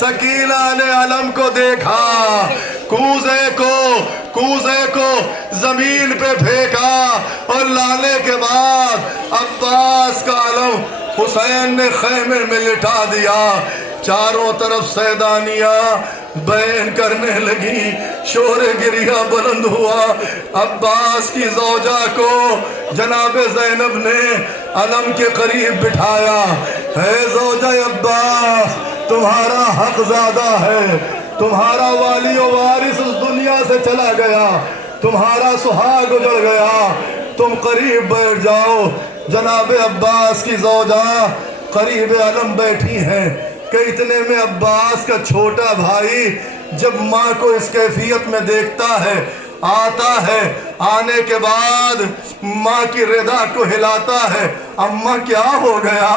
سکینہ نے علم کو دیکھا، کوزے کو زمین پہ پھینکا اور لانے کے بعد عباس کا علم حسین نے خیمے میں لٹا دیا۔ چاروں طرف سیدانیاں بین کرنے لگی، شور گریہ بلند ہوا۔ عباس کی زوجہ کو جناب زینب نے علم کے قریب بٹھایا۔ اے زوجہ عباس، تمہارا حق زیادہ ہے، تمہارا والی و وارث اس دنیا سے چلا گیا، تمہارا سہاگ اجڑ گیا، تم قریب بیٹھ جاؤ۔ جناب عباس کی زوجہ قریب علم بیٹھی ہیں کہ اتنے میں عباس کا چھوٹا بھائی جب ماں کو اس کیفیت میں دیکھتا ہے، آتا ہے، آنے کے بعد ماں کی رضا کو ہلاتا ہے۔ اماں کیا ہو گیا؟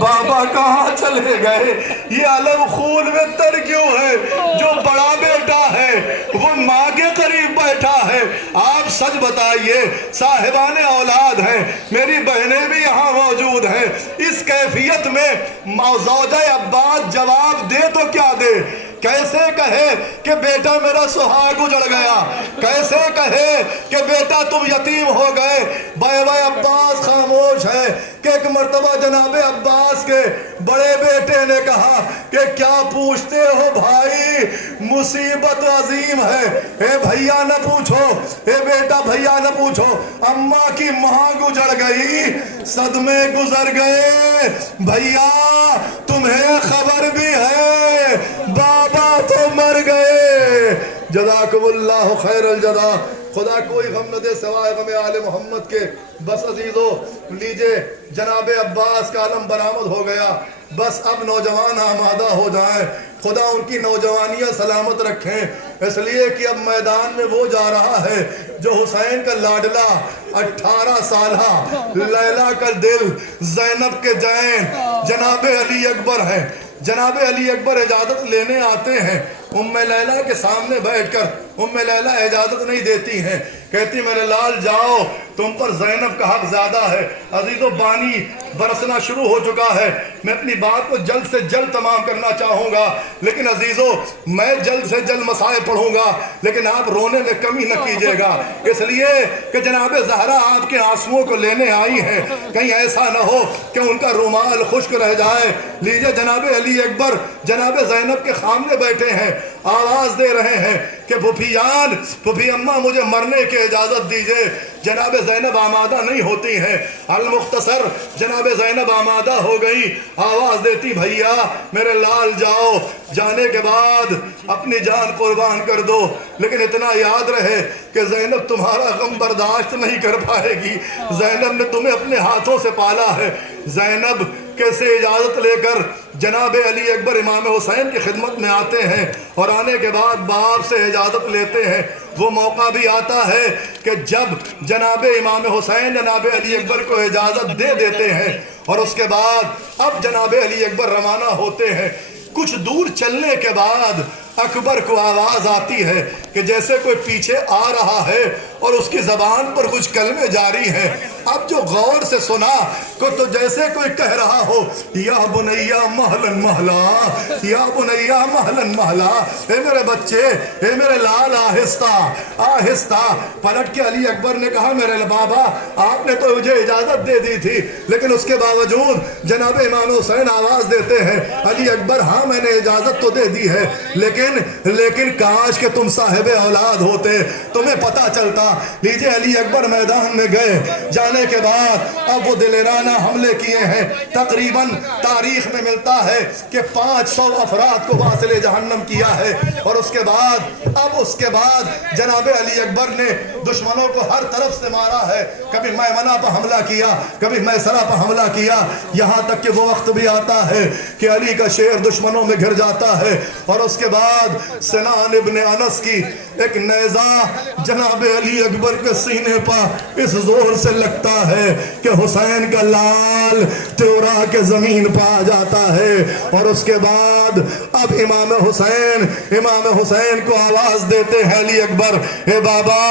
بابا کہاں چلے گئے؟ یہ علم خون میں تر کیوں ہے؟ جو بڑا بیٹا ہے وہ ماں کے قریب بیٹھا ہے۔ آپ سچ بتائیے، صاحبان اولاد ہیں، میری بہنیں بھی یہاں موجود ہیں، اس کیفیت میں زوجہ عباس جواب دے تو کیا دے؟ کیسے کہے کہ بیٹا میرا سہاگ اجڑ گیا؟ کیسے کہے کہ بیٹا تم یتیم ہو گئے؟ بیوہ عباس خاموش ہے کہ ایک مرتبہ جناب عباس کے بڑے بیٹے نے کہا کہ کیا پوچھتے ہو بھائی، مصیبت عظیم ہے، اے بھیا نہ پوچھو، اے بیٹا بھیا نہ پوچھو، اماں کی مہاگ اجڑ گئی، صدمے گزر گئے، بھیا تمہیں خبر بھی ہے بابا تو مر گئے۔ جزاکم اللہ خیر الجزا۔ خدا کوئی غم نہ دے سوائے غم آل محمد کے۔ بس عزیزو لیجئے، جناب عباس کا علم برآمد ہو گیا، بس اب نوجوان آمادہ ہو جائیں، خدا ان کی نوجوانیاں سلامت رکھیں، اس لیے کہ اب میدان میں وہ جا رہا ہے جو حسین کا لاڈلا 18 سالہ لیلا کا دل، زینب کے جین جناب علی اکبر ہیں۔ جناب علی اکبر اجازت لینے آتے ہیں، ام لیلا کے سامنے بیٹھ کر ام لیلا اجازت نہیں دیتی ہیں، کہتی میرے لال جاؤ، تم پر زینب کا حق زیادہ ہے۔ عزیزو بانی برسنا شروع ہو چکا ہے، میں اپنی بات کو جلد سے جلد تمام کرنا چاہوں گا، لیکن عزیزو میں جلد سے جلد مسائل پڑھوں گا، لیکن آپ رونے میں کمی نہ کیجئے گا، اس لیے کہ جناب زہرا آپ کے آنسوؤں کو لینے آئی ہیں، کہیں ایسا نہ ہو کہ ان کا رومال خشک رہ جائے۔ لیجئے جناب علی اکبر جناب زینب کے سامنے بیٹھے ہیں، آواز دے رہے ہیں کہ پھوپھی جان، پھوپھی اماں مجھے مرنے کی اجازت دیجئے۔ جناب زینب آمادہ نہیں ہوتی ہیں، المختصر جناب زینب آمادہ ہو گئی، آواز دیتی بھیا میرے لال جاؤ، جانے کے بعد اپنی جان قربان کر دو، لیکن اتنا یاد رہے کہ زینب تمہارا غم برداشت نہیں کر پائے گی، زینب نے تمہیں اپنے ہاتھوں سے پالا ہے۔ زینب کیسے اجازت لے کر جناب علی اکبر امام حسین کی خدمت میں آتے ہیں اور آنے کے بعد باپ سے اجازت لیتے ہیں۔ وہ موقع بھی آتا ہے کہ جب جناب امام حسین جناب علی اکبر کو اجازت دے دیتے ہیں اور اس کے بعد اب جناب علی اکبر روانہ ہوتے ہیں۔ کچھ دور چلنے کے بعد اکبر کو آواز آتی ہے کہ جیسے کوئی پیچھے آ رہا ہے اور اس کی زبان پر کچھ کلمے جاری ہیں۔ اب جو غور سے سنا تو جیسے کوئی کہہ رہا ہو یا بنیا محلن محلا، یا بنیا محلن محلا، اے میرے بچے، اے میرے لال آہستہ آہستہ۔ پلٹ کے علی اکبر نے کہا میرے بابا آپ نے تو مجھے اجازت دے دی تھی، لیکن اس کے باوجود جناب امام حسین آواز دیتے ہیں علی اکبر ہاں میں نے اجازت تو دے دی ہے، لیکن کاش کہ تم صاحب اولاد ہوتے، تمہیں پتا چلتا۔ لیجئے علی اکبر میدان میں گئے، جانے کے بعد اب وہ دلیرانہ حملے کیے ہیں۔ تقریباً تاریخ میں ملتا ہے کہ 500 افراد کو واصل جہنم کیا ہے، اور اس کے بعد جناب علی اکبر نے دشمنوں کو ہر طرف سے مارا ہے، کبھی میمنہ پر حملہ کیا، کبھی میسرہ پر حملہ کیا، یہاں تک کہ وہ وقت بھی آتا ہے کہ علی کا شیر دشمنوں میں گھر جاتا ہے، اور اس کے بعد بعد سنان ابن انس کی ایک نیزہ جناب علی اکبر کے سینے پر اس زور سے لگتا ہے کہ حسین کا لال تیورا کے زمین پہ آ جاتا ہے، اور اس کے بعد اب امام حسین کو آواز دیتے ہیں علی اکبر، اے بابا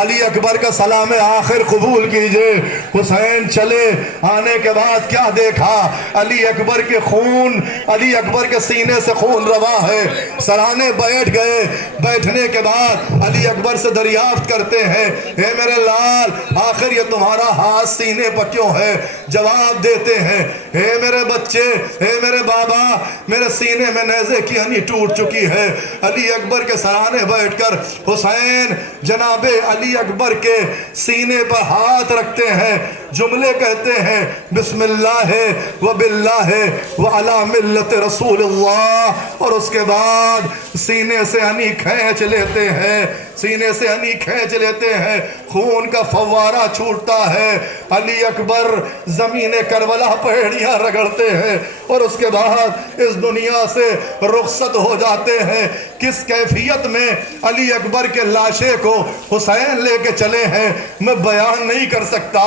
علی اکبر کا سلام آخر قبول کیجئے۔ حسین چلے، آنے کے بعد کیا دیکھا؟ علی اکبر کے خون، علی اکبر کے سینے سے خون رواں ہے۔ سرانے بیٹھ گئے، بیٹھنے کے بعد علی اکبر سے دریافت کرتے ہیں، اے میرے لال آخر یہ تمہارا ہاتھ سینے پر کیوں ہے؟ جواب دیتے ہیں، اے میرے بچے، اے میرے بابا، میرے سینے میں نیزے کی ہنی ٹوٹ چکی ہے۔ علی اکبر کے سرانے بیٹھ کر حسین جناب علی اکبر کے سینے پر ہاتھ رکھتے ہیں، جملے کہتے ہیں، بسم اللہ وباللہ وعلی ملت رسول اللہ، اور اس کے بعد سینے سے ہنی کھینچ لیتے ہیں، سینے سے ہنی کھینچ لیتے ہیں، خون کا فوارہ چھوٹتا ہے۔ علی اکبر زمین کربلا پہیڑیاں رگڑتے ہیں اور اس کے بعد اس دنیا سے رخصت ہو جاتے ہیں۔ کس کیفیت میں علی اکبر کے لاشے کو حسین لے کے چلے ہیں میں بیان نہیں کر سکتا،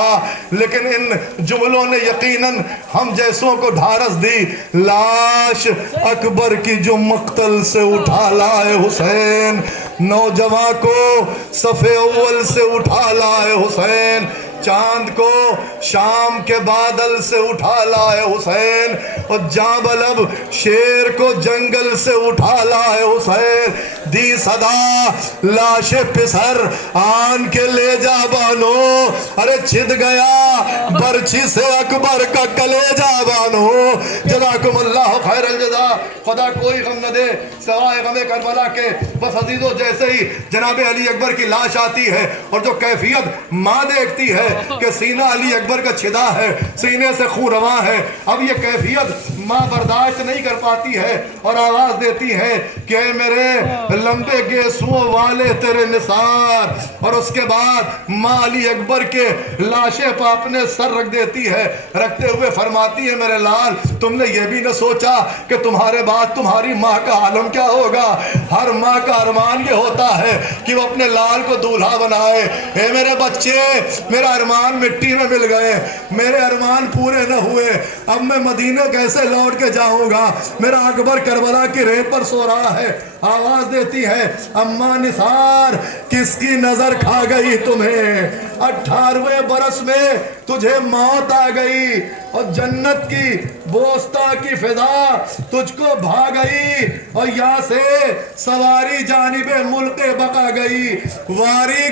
لیکن ان جملوں نے یقیناً ہم جیسوں کو ڈھارس دی۔ لاش اکبر کی جو مقتل سے اٹھا لائے حسین، نوجوان کو صف اول سے اٹھا لائے حسین، چاند کو شام کے بادل سے اٹھا لائے حسین، اور جاں بلب شیر کو جنگل سے اٹھا لائے حسین، دی صدا لاش پسر آن کے لے جا بانو، ارے چھد گیا برچھی سے اکبر کا کلیجہ بانو۔ جزاکم اللہ خیر الجزا، خدا کوئی غم نہ دے سوائے غم کربلا کے۔ بس عزیزو جیسے ہی جناب علی اکبر کی لاش آتی ہے اور جو کیفیت ماں دیکھتی ہے کہ سینہ علی اکبر کا چھدا ہے، سینے سے خون رواں ہے، اب یہ کیفیت ماں برداشت نہیں کر پاتی ہے اور آواز دیتی ہے کہ اے میرے لمبے گیسوں والے تیرے نثار، اور اس کے بعد ماں علی اکبر کے لاشے پر اپنے سر رکھ دیتی ہے، رکھتے ہوئے فرماتی ہے میرے لال تم نے یہ بھی نہ سوچا کہ تمہارے بعد تمہاری ماں کا عالم کیا ہوگا؟ ہر ماں کا ارمان یہ ہوتا ہے کہ وہ اپنے لال کو دولہا بنائے۔ اے میرے بچے، میرا ارمان مٹی میں مل گئے، میرے ارمان پورے نہ ہوئے، اب میں مدینہ کیسے لوٹ کے جاؤں گا؟ میرا اکبر کربلا کی ریت پر سو رہا ہے۔ آواز دیتی ہے اماں نثار کس کی نظر کھا گئی تمہیں؟ 18ویں برس میں تجھے موت آ گئی اور جنت کی بوستا کی فضا تجھ کو بھا گئی، اور یہاں سے سواری جانب ملک بقا گئی۔ واری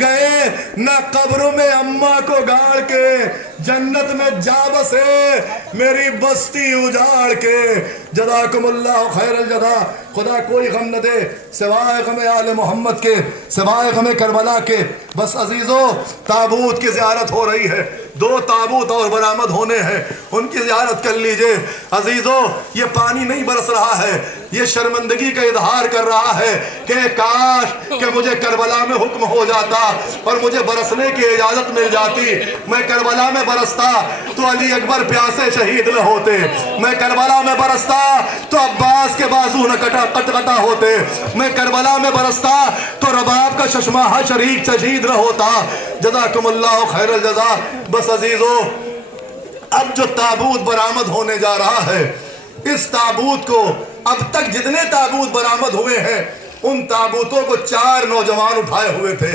گئے نہ قبر میں اماں کو گاڑ کے، جنت میں جا بسے میری بستی اجاڑ کے۔ جزاکم اللہ خیر الجزا، خدا کوئی غم نہ دے سوائے غم آل محمد کے، سوائے غم کربلا کے۔ بس عزیزو تابوت کی زیارت ہو رہی ہے، 2 تابوت اور برآمد ہونے ہیں، ان کی زیارت کر لیجئے۔ عزیزو یہ پانی نہیں برس رہا ہے، یہ شرمندگی کا اظہار کر رہا ہے کہ کاش کہ مجھے کربلا میں حکم ہو جاتا اور مجھے برسنے کی اجازت مل جاتی۔ میں کربلا میں برستا تو علی اکبر پیاسے شہید نہ ہوتے، میں کربلا میں برستا تو عباس کے بازو نہ قطع ہوتے، میں کربلا میں برستا تو رباب کا ششماہا شریک شہید نہ ہوتا۔ جزاکم اللہ خیر الجزا۔ بس عزیزو اب جو تابوت برآمد ہونے جا رہا ہے، اس تابوت کو اب تک جتنے تابوت برآمد ہوئے ہیں ان تابوتوں کو 4 نوجوان اٹھائے ہوئے تھے،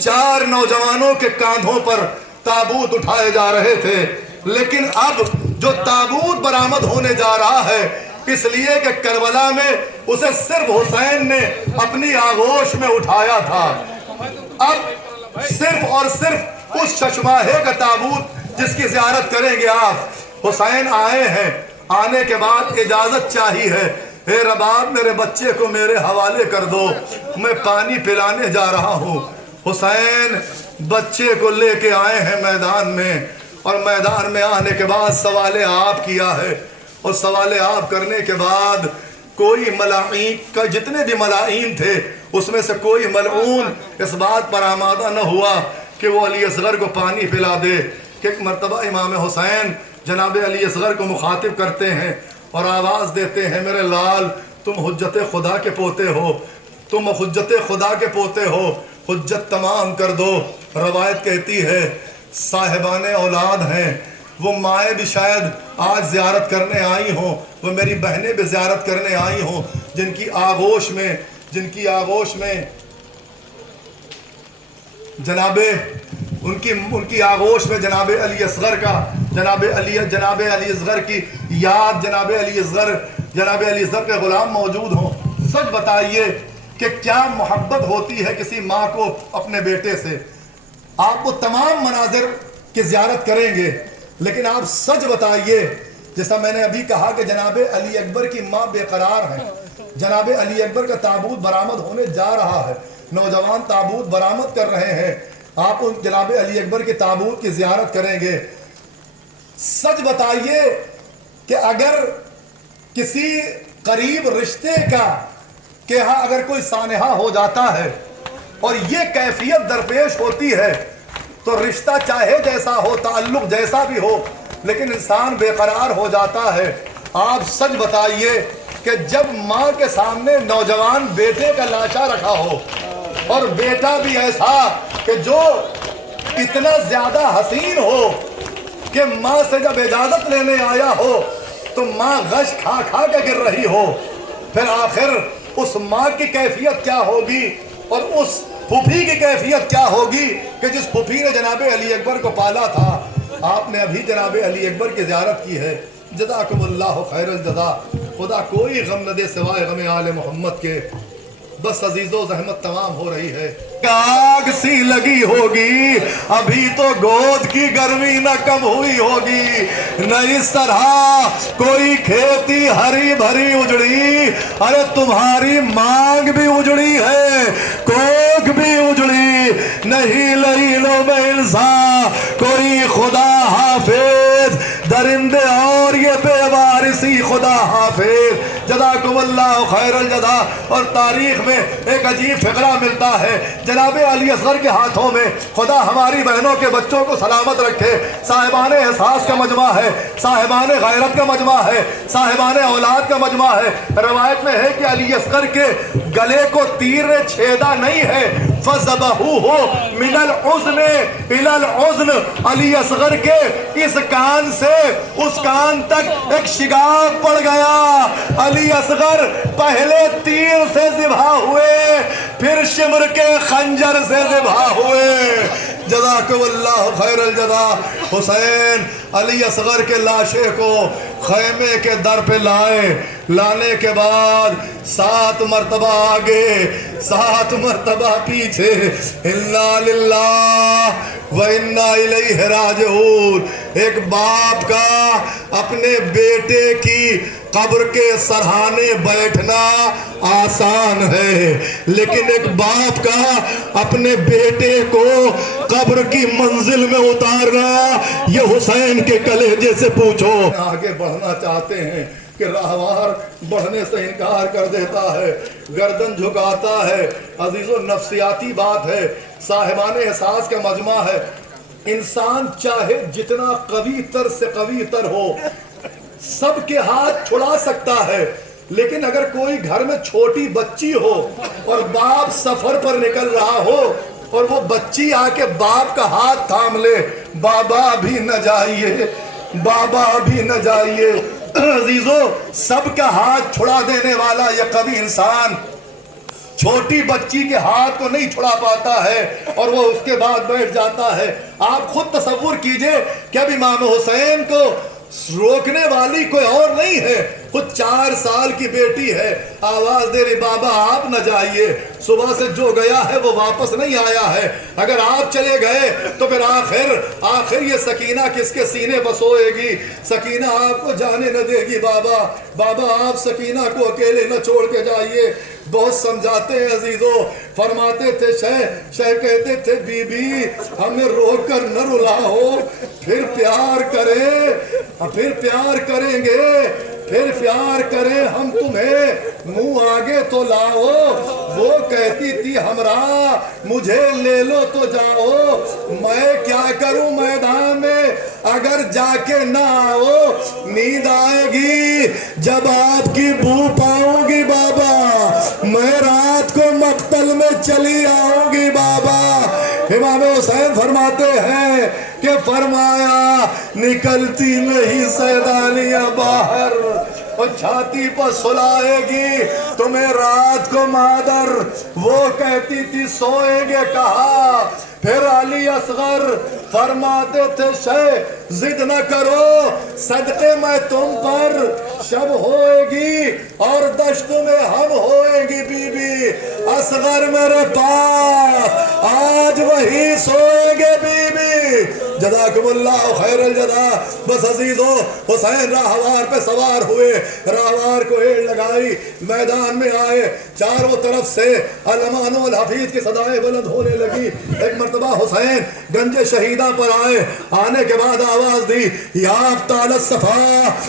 4 نوجوانوں کے کاندھوں پر تابوت اٹھائے جا رہے تھے، لیکن اب جو تابوت برآمد ہونے جا رہا ہے اس لیے کہ کربلا میں اسے صرف حسین نے اپنی آغوش میں اٹھایا تھا، اب صرف اور صرف اس ششماہے کا تابوت جس کی زیارت کریں گے آپ۔ حسین آئے ہیں، آنے کے بعد اجازت چاہی ہے، اے رباب میرے بچے کو میرے حوالے کر دو، میں پانی پلانے جا رہا ہوں۔ حسین بچے کو لے کے آئے ہیں میدان میں، اور میدان میں آنے کے بعد سوال آپ کیا ہے، اور سوال آپ کرنے کے بعد کوئی ملائین کا جتنے بھی ملائین تھے اس میں سے کوئی ملعون اس بات پر آمادہ نہ ہوا کہ وہ علی اصغر کو پانی پلا دے۔ کہ ایک مرتبہ امام حسین جناب علی اصغر کو مخاطب کرتے ہیں اور آواز دیتے ہیں میرے لال तुम हुज्जत खुदा के पोते हो, तुम हुज्जत खुदा के पोते हो, हुज्जत तमाम कर दो। रवायत कहती है साहिबान औलाद हैं, वो माएँ भी शायद आज ज़ियारत करने आई हों, वो मेरी बहनें भी ज़ियारत करने आई हों, जिनकी आगोश में जनाबे उनकी आगोश में जनाब अली असगर का जनाब अली असगर की याद, जनाब अली असगर के ग़ुलाम मौजूद हों। सच बताइए कि क्या मोहब्बत होती है किसी माँ को अपने बेटे से। आप वो तमाम मनाजिर की ज़ियारत करेंगे, लेकिन आप सच बताइए, जैसा मैंने अभी कहा कि जनाब अली अकबर की माँ बेकरार हैं, जनाब अली अकबर का ताबूत बरामद होने जा रहा है, नौजवान ताबूत बरामद कर रहे हैं, आप उन जनाब अली अकबर के ताबूत की ज़ियारत करेंगे। सच बताइए कि अगर किसी करीब रिश्ते का के यहाँ अगर कोई सानहा हो जाता है और ये कैफियत दरपेश होती है, तो रिश्ता चाहे जैसा हो, ताल्लुक जैसा भी हो, लेकिन इंसान बेकरार हो जाता है। आप सच बताइए कि जब माँ के सामने नौजवान बेटे का लाशा रखा हो और बेटा भी ऐसा कि जो इतना ज़्यादा हसीन हो कि माँ से जब इजाज़त लेने आया हो तो माँ गश खा खा के गिर रही हो, फिर आखिर उस माँ की कैफियत क्या होगी और उस फूफी की कैफियत क्या होगी कि जिस फूफी ने जनाब अली अकबर को पाला था। आपने अभी जनाब अली अकबर की ज़ियारत की है, जज़ाकुमुल्लाहु खैरल जज़ा। खुदा कोई गम न दे सिवाय गम आले मोहम्मद के। बस अजीजों ज़हमत तमाम हो रही है, आग सी लगी होगी, अभी तो गोद की गर्मी न कम हुई होगी, न इस तरह कोई खेती हरी भरी उजड़ी, अरे तुम्हारी मांग भी उजड़ी है, कोख भी उजड़ी, नहीं लहीलों में इंसान कोई खुदा हाफिज, दरिंदे और ये बेवारिसी खुदा हाफिज। जज़ाकुमुल्लाहु खैरल जज़ा। और तारीख में एक अजीब फिक्रा मिलता है, जनाब अली असगर के हाथों में, खुदा हमारी बहनों के बच्चों को सलामत रखे, साहिबान एहसास का मजमा है, साहिबान गैरत का मजमा है, साहिबान औलाद का मजमा है। रवायत में है कि अली असगर के गले को तीर ने छेदा नहीं है, फज़बहूहु मिनल उज़्न इलल उज़्न, अली असगर के इस कान से उस कान तक एक शिगाफ पड़ गया। अली असगर पहले तीर से ज़िबा हुए, फिर शिमर के खंजर से ज़िबा हुए। जज़ाकुमुल्लाहु खैरल जज़ा। हुसैन अली असगर के लाशे को खैमे के दर पे लाने के बाद 7 मरतबा आगे 7 मरतबा पीछे, इन्ना लिल्लाह व इन्ना इलैहि राजिऊन। एक बाप का अपने बेटे की कब्र के सरहाने बैठना आसान है, लेकिन एक बाप का अपने बेटे को कब्र की मंजिल में उतारना, ये हुसैन के कलेजे से पूछो। आगे बढ़ना चाहते हैं कि राहवार बढ़ने से इनकार कर देता है, गर्दन झुकाता है। अजीजों, नफ्सियाती बात है, साहिबान एहसास का मजमा है। इंसान चाहे जितना कवी तर से कवी तर हो, सबके हाथ छुड़ा सकता है, लेकिन अगर कोई घर में छोटी बच्ची हो और बाप सफर पर निकल रहा हो और वो बच्ची आके बाप का हाथ थाम ले, बाबा भी न जाइए, बाबा भी न जाइए। अजीजों, सबका हाथ छुड़ा देने वाला यह कवि इंसान छोटी बच्ची के हाथ को नहीं छुड़ा पाता है और वो उसके बाद बैठ जाता है। आप खुद तसव्वुर कीजिए कि अब इमाम हुसैन को रोकने वाली कोई और नहीं है, खुद 4 साल की बेटी है, आवाज दे रही, बाबा आप न जाइए, सुबह से जो गया है वो वापस नहीं आया है, अगर आप चले गए तो फिर आखिर ये सकीना किसके सीने पर सोएगी? सकीना आपको जाने न देगी। बाबा बाबा आप सकीना को अकेले न छोड़ के जाइए। बहुत समझाते हैं अजीजों, फरमाते थे शह कहते थे, बीबी हमें रोक कर न रुलाओ, फिर प्यार करें, फिर प्यार करेंगे, फिर प्यार करें हम तुम्हें, मुंह आगे तो लाओ। वो कहती थी हमरा मुझे ले लो तो जाओ, मैं क्या करूं मैदान में अगर जाके ना आओ, नींद आएगी जब आपकी बू पाऊंगी। फरमाते हैं कि फरमाया निकलती नहीं सैदानियाँ बाहर, और छाती पर सुलाएगी तुम्हें रात को मादर। वो कहती थी सोएंगे कहा, फिर अली असगर फरमाते थे शे जिद न करो, सदके मैं तुम पर शब होएगी और दश्त में हम होएगी बीबी। असगर मेरे पास आज वही सोएंगे बीबी। जज़ाकुमुल्लाह खैरल जज़ा। बस अजीजो, हुसैन राहवार पे सवार हुए, राहवार को एड़ लगाई, मैदान में आए, चारों तरफ से अल-अमान वल हफीज की सदाएं बुलंद होने लगी। एक मर्तबा हुसैन गंजे शहीदा पर आए, आने के बाद आवाज दी या अब्ताल सफा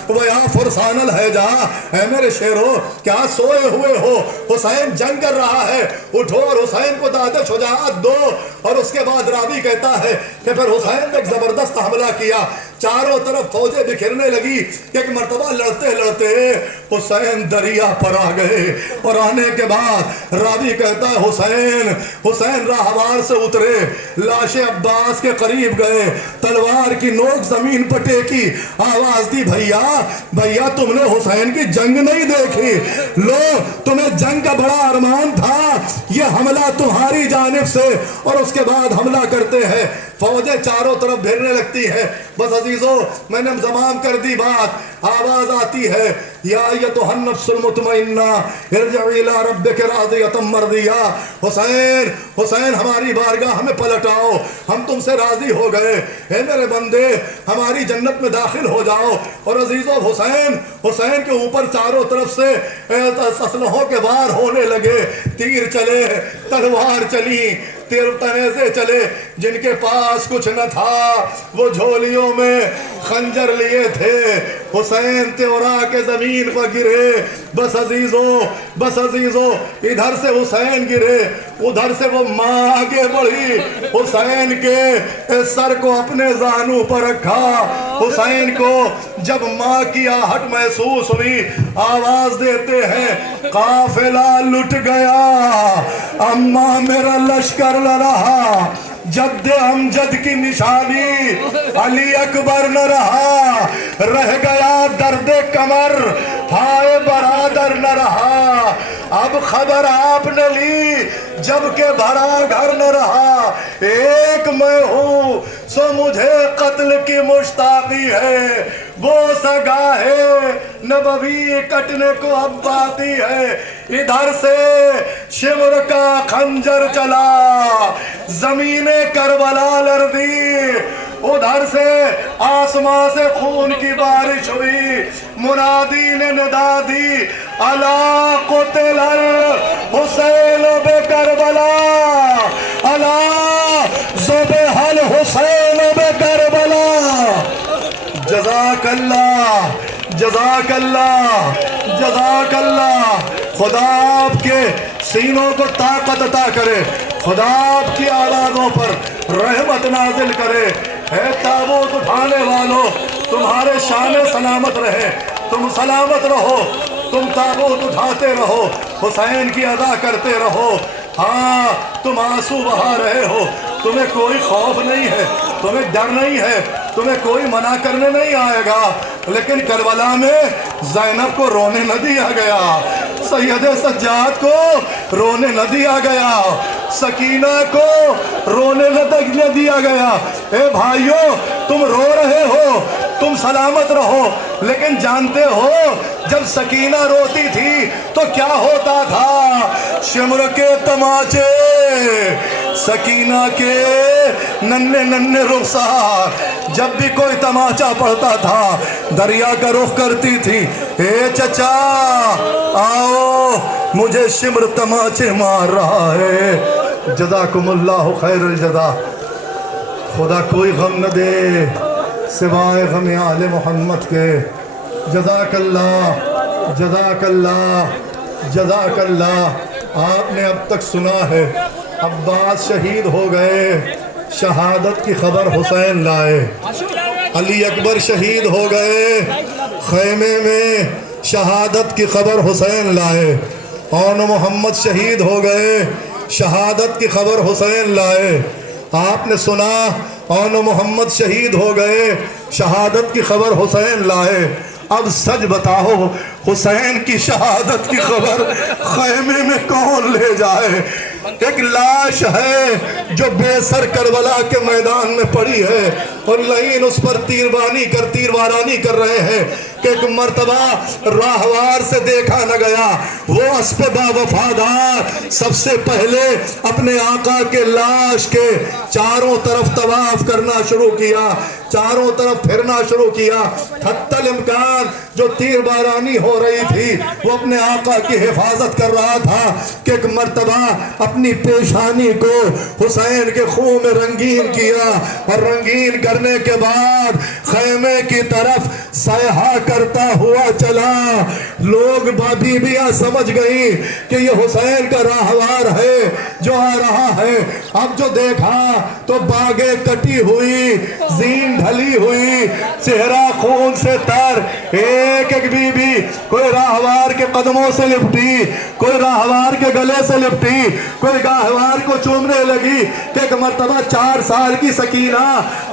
व या फुरसान हैजा, ऐ मेरे शेरो क्या सोए हुए हो, हुसैन जंग कर रहा है, उठो और हुसैन को दाद शुजाअत दो। और उसके बाद रावी कहता है कि फिर हुसैन ने एक जबरदस्त हमला किया, चारों तरफ फौजें बिखरने लगी। एक मर्तबा लड़ते लड़ते हुसैन दरिया पर आ गए, और आने के बाद रावी कहता है हुसैन राहवार से उतरे, लाशे अब्बास के करीब गए, तलवार की नोक जमीन पर टेकी, आवाज दी भैया तुमने हुसैन की जंग नहीं देखी, लो तुम्हें जंग का बड़ा अरमान था, ये हमला तुम्हारी जानिब से। और उसके बाद हमला करते हैं, फौजें चारों तरफ भिड़ने लगती है। बस अजीजों, मैंने जमाम कर दी बात, आवाज आती है या अय्युहन नफ्सुल मुतमइन्ना इरजिई इला रब्बिक राज़ियतम मर्दिया। हुसैन हमारी बारगाह में पलट आओ, हम तुमसे राजी हो गए, हे मेरे बंदे हमारी जन्नत में दाखिल हो जाओ। और अजीजों, हुसैन के ऊपर चारों तरफ से असलहों के वार होने लगे, तीर चले, तलवार चली, तीर तने से चले। जिनके पास कुछ न था वो झोलियों में खंजर लिए थे। हुसैन त्योरा के जमीन पर गिरे। बस अजीजों, इधर से हुसैन गिरे, उधर से वो माँ आगे बढ़ी, हुसैन के सर को अपने जानू पर रखा। हुसैन को जब माँ की आहट महसूस हुई, आवाज देते हैं काफिला लुट गया, अम्मा मेरा लश्कर ल रहा, जद्दे अमजद की निशानी अली अकबर न रहा, रह गया दर्दे कमर हाय बरादर न रहा। अब खबर आपने ली जबकि भरा घर न रहा, एक मैं हूँ सो मुझे कत्ल की मुश्ताकी है, वो सगा है नबवी कटने को अब बाती है। इधर से शिमर का खंजर चला, जमीने करबला लर्दी, उधर से आसमां से खून की बारिश हुई। मुनादी ने निदा दी अला कुतिल हुसैन बे करबला, अला ज़ुबहल हुसैन बे करबला। जज़ाकल्लाह। खुदा आपके सीनों को ताकत अता करे, खुदा आपकी औलादों पर रहमत नाजिल करे। है ताबूत उठाने वालों, तुम्हारे शान सलामत रहे, तुम सलामत रहो, तुम ताबूत उठाते रहो, हुसैन की अदा करते रहो। हाँ, तुम आंसू बहा रहे हो, तुम्हें कोई खौफ नहीं है, तुम्हें डर नहीं है, तुम्हें कोई मना करने नहीं आएगा। लेकिन करबला में ज़ैनब को रोने न दिया गया, सैयद सज्जाद को रोने न दिया गया, सकीना को रोने न दिया गया। ए भाइयों, तुम रो रहे हो, तुम सलामत रहो, लेकिन जानते हो जब सकीना रोती थी तो क्या होता था? शिमर के तमाचे, सकीना के नन्हे नन्हे रुखसार, जब भी कोई तमाचा पड़ता था दरिया का रुख करती थी, ए चचा आओ मुझे शिमर तमाचे मार रहा है। जज़ाकुमुल्लाह खैरुल जज़ा। खुदा कोई गम न दे सिवाय गम आले मोहम्मद के। जज़ाकल्लाह जज़ाकल्लाह जज़ाकल्लाह। आपने अब तक सुना है अब्बास शहीद हो गए, शहादत की खबर हुसैन लाए। अली अकबर शहीद हो गए, खैमे में शहादत की खबर हुसैन लाए। और मोहम्मद शहीद हो गए, शहादत की खबर हुसैन लाए। आपने सुना और मोहम्मद शहीद हो गए, शहादत की खबर हुसैन लाए। अब सच बताओ, हुसैन की शहादत की खबर खैमे में कौन ले जाए? एक लाश है जो बेसर करबला के मैदान में पड़ी है और लईन उस पर तीरवारानी कर रहे हैं कि एक मर्तबा राहवार से देखा न गया, वो अस्पे बावफादार सबसे पहले अपने आका के लाश के चारों तरफ तवाफ करना शुरू किया, चारों तरफ फिरना शुरू किया। हत्तल इम्कान जो तीरबारानी हो रही थी वो अपने आका की हिफाजत कर रहा था कि एक मर्तबा अपनी पेशानी को हुसैन के खून में रंगीन किया और रंगीन करने के बाद खैमे की तरफ सयाहा करता हुआ चला। लोग बीबियां समझ गई कि ये हुसैन का राहवार है जो आ रहा है। अब जो देखा तो बागें कटी हुई, जीन ढली हुई, चेहरा खून से तर, एक एक बीबी कोई राहवार के कदमों से लिपटी, कोई राहवार के गले से लिपटी, कोई राहवार को चूमने लगी। एक मर्तबा 4 साल की सकीना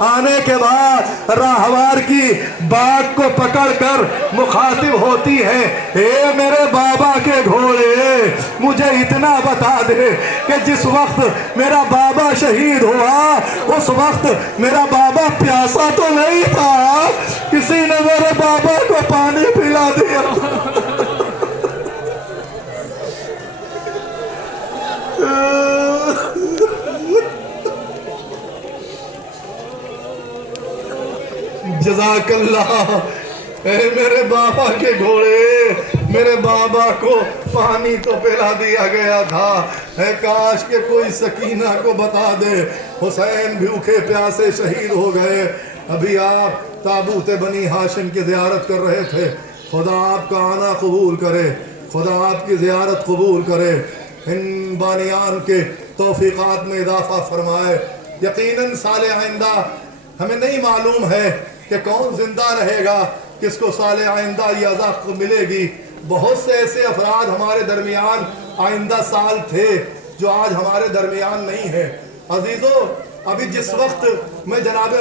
आने के बाद राहवार की बाग को पकड़कर मुखातिब होती है, ए मेरे बाबा के घोड़े, मुझे इतना बता दे कि जिस वक्त मेरा बाबा शहीद हुआ उस वक्त मेरा बाबा प्यासा तो नहीं था, किसी ने मेरे बाबा को पानी पिला दिया। जज़ाकल्लाह, ए मेरे बाबा के घोड़े, मेरे बाबा को पानी तो पिला दिया गया था, है काश के कोई सकीना को बता दे हुसैन भूखे प्यासे शहीद हो गए। अभी आप ताबूत बनी हाशिम की ज़ियारत कर रहे थे, खुदा आपका आना कबूल करे, खुदा आपकी ज़ियारत कबूल करे, इन बानियान के तौफीक़ात में इजाफ़ा फरमाए। यकीनन साले आइंदा हमें नहीं मालूम है कि कौन जिंदा रहेगा, किसको साले आइंदा ये अज़ाक मिलेगी। बहुत से ऐसे अफराद हमारे दरमियान आइंदा साल थे जो आज हमारे दरमियान नहीं है। अजीज़ों, अभी जिस वक्त मैं जनाब